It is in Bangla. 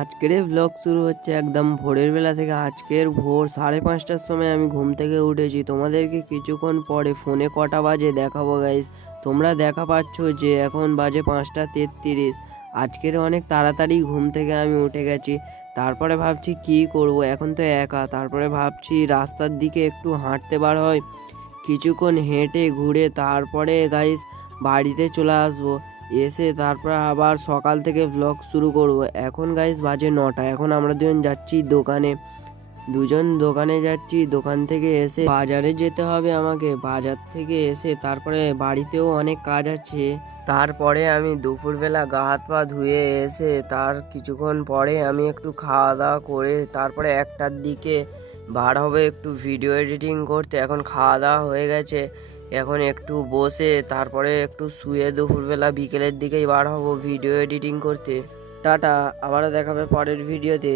আজকের ব্লগ শুরু হচ্ছে একদম ভোরের বেলা থেকে। আজকের ভোর 5:30টার সময় আমি ঘুম থেকে উঠেছি। তোমাদেরকে কিছুক্ষণ পরে ফোনে কটা বাজে দেখাবো গাইস। তোমরা দেখা পাচ্ছ যে এখন বাজে 5:33। আজকের অনেক তাড়াতাড়ি ঘুম থেকে আমি উঠে গেছি। তারপরে ভাবছি কি করব, এখন তো একা। তারপরে ভাবছি রাস্তার দিকে একটু হাঁটতে বার হয়, কিছুক্ষণ হেঁটে ঘুরে তারপরে গাইস বাড়িতে চলে আসবো। এসে তারপর আবার সকাল থেকে ব্লগ শুরু করব। এখন গাইস বাজে 9টা। এখন আমরা দুজন দোকানে যাচ্ছি। দোকান থেকে এসে বাজারে যেতে হবে আমাকে। বাজার থেকে এসে তারপরে বাড়িতেও অনেক কাজ আছে। তারপরে আমি দুপুরবেলা গা হাত পা ধুয়ে এসে তার কিছুক্ষণ পরে আমি একটু খাওয়া দাওয়া করে তারপরে 1টার দিকে বার হবে একটু ভিডিও এডিটিং করতে। এখন খাওয়া দাওয়া হয়ে গেছে, এখন একটু বসে তারপরে একটু শুয়ে দুপুরবেলা বিকেলের দিকেই বার হব ভিডিও এডিটিং করতে। টাটা, আবারও দেখাবে পরের ভিডিওতে।